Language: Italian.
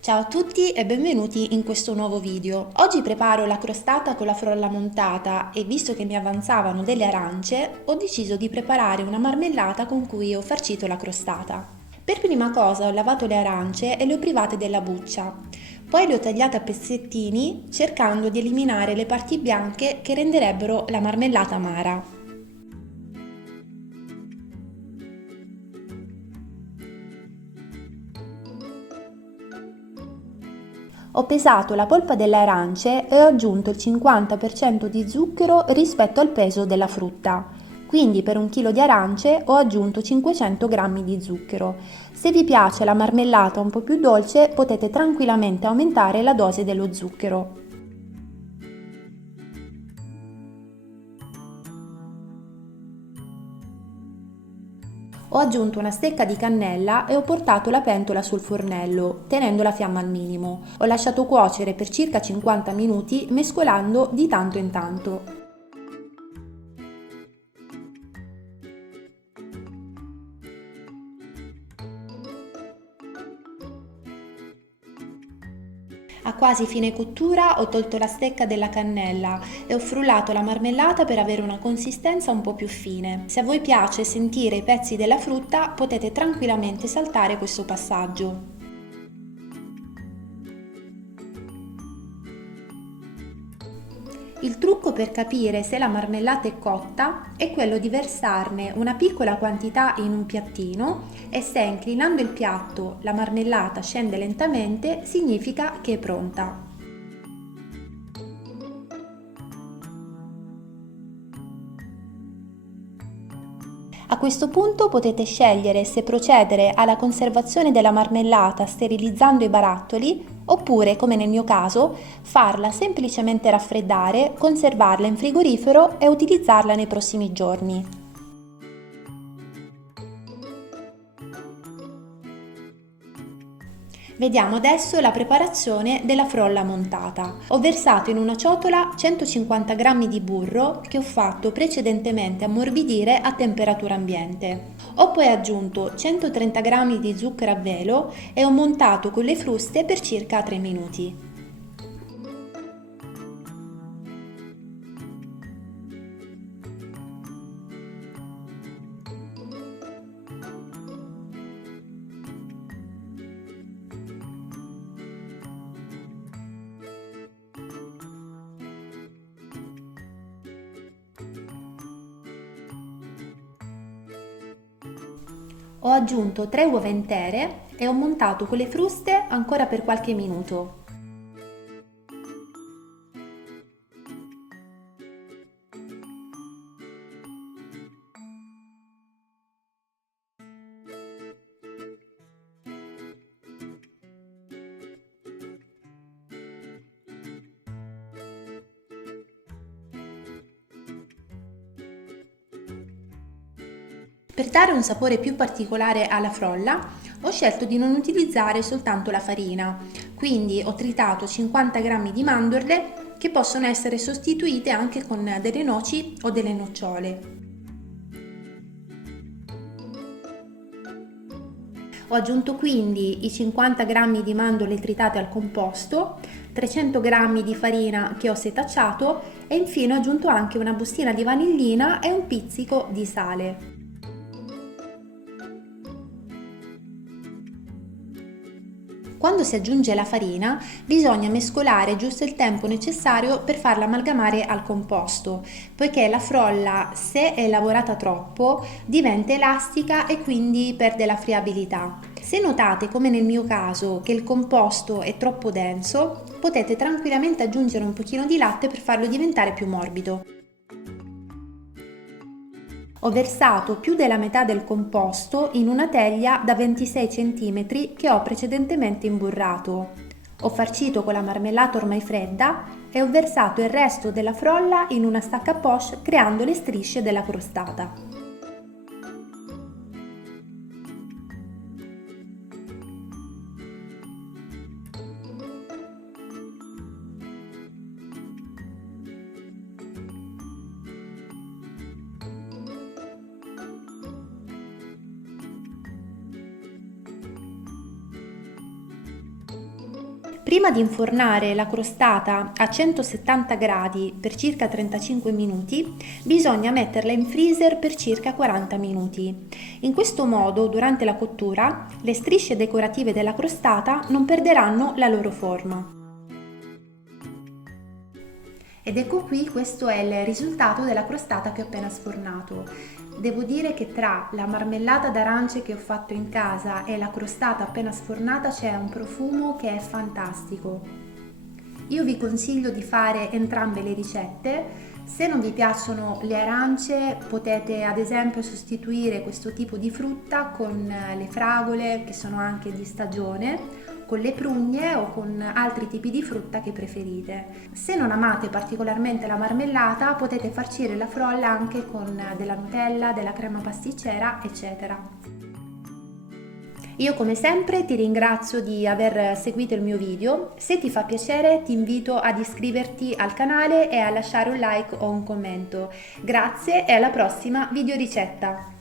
Ciao a tutti e benvenuti in questo nuovo video. Oggi preparo la crostata con la frolla montata e visto che mi avanzavano delle arance, ho deciso di preparare una marmellata con cui ho farcito la crostata. Per prima cosa ho lavato le arance e le ho private della buccia. Poi le ho tagliate a pezzettini cercando di eliminare le parti bianche che renderebbero la marmellata amara. Ho pesato la polpa delle arance e ho aggiunto il 50% di zucchero rispetto al peso della frutta. Quindi per un chilo di arance ho aggiunto 500 g di zucchero. Se vi piace la marmellata un po' più dolce potete tranquillamente aumentare la dose dello zucchero. Ho aggiunto una stecca di cannella e ho portato la pentola sul fornello, tenendo la fiamma al minimo. Ho lasciato cuocere per circa 50 minuti, mescolando di tanto in tanto. A quasi fine cottura ho tolto la stecca della cannella e ho frullato la marmellata per avere una consistenza un po' più fine. Se a voi piace sentire i pezzi della frutta, potete tranquillamente saltare questo passaggio. Il trucco per capire se la marmellata è cotta è quello di versarne una piccola quantità in un piattino e se inclinando il piatto la marmellata scende lentamente, significa che è pronta. A questo punto potete scegliere se procedere alla conservazione della marmellata sterilizzando i barattoli oppure, come nel mio caso, farla semplicemente raffreddare, conservarla in frigorifero e utilizzarla nei prossimi giorni. Vediamo adesso la preparazione della frolla montata. Ho versato in una ciotola 150 g di burro che ho fatto precedentemente ammorbidire a temperatura ambiente. Ho poi aggiunto 130 g di zucchero a velo e ho montato con le fruste per circa 3 minuti. Ho aggiunto 3 uova intere e ho montato con le fruste ancora per qualche minuto. Per dare un sapore più particolare alla frolla, ho scelto di non utilizzare soltanto la farina, quindi ho tritato 50 g di mandorle che possono essere sostituite anche con delle noci o delle nocciole. Ho aggiunto quindi i 50 g di mandorle tritate al composto, 300 g di farina che ho setacciato e infine ho aggiunto anche una bustina di vanillina e un pizzico di sale. Quando si aggiunge la farina, bisogna mescolare giusto il tempo necessario per farla amalgamare al composto, poiché la frolla, se è lavorata troppo, diventa elastica e quindi perde la friabilità. Se notate, come nel mio caso, che il composto è troppo denso, potete tranquillamente aggiungere un pochino di latte per farlo diventare più morbido. Ho versato più della metà del composto in una teglia da 26 cm che ho precedentemente imburrato. Ho farcito con la marmellata ormai fredda e ho versato il resto della frolla in una stacca a poche creando le strisce della crostata. Prima di infornare la crostata a 170 gradi per circa 35 minuti, bisogna metterla in freezer per circa 40 minuti. In questo modo, durante la cottura, le strisce decorative della crostata non perderanno la loro forma. Ed ecco qui, questo è il risultato della crostata che ho appena sfornato. Devo dire che tra la marmellata d'arance che ho fatto in casa e la crostata appena sfornata c'è un profumo che è fantastico. Io vi consiglio di fare entrambe le ricette. Se non vi piacciono le arance, potete ad esempio sostituire questo tipo di frutta con le fragole, che sono anche di stagione, con le prugne o con altri tipi di frutta che preferite. Se non amate particolarmente la marmellata, potete farcire la frolla anche con della Nutella, della crema pasticcera, eccetera. Io come sempre ti ringrazio di aver seguito il mio video. Se ti fa piacere ti invito ad iscriverti al canale e a lasciare un like o un commento. Grazie e alla prossima video ricetta!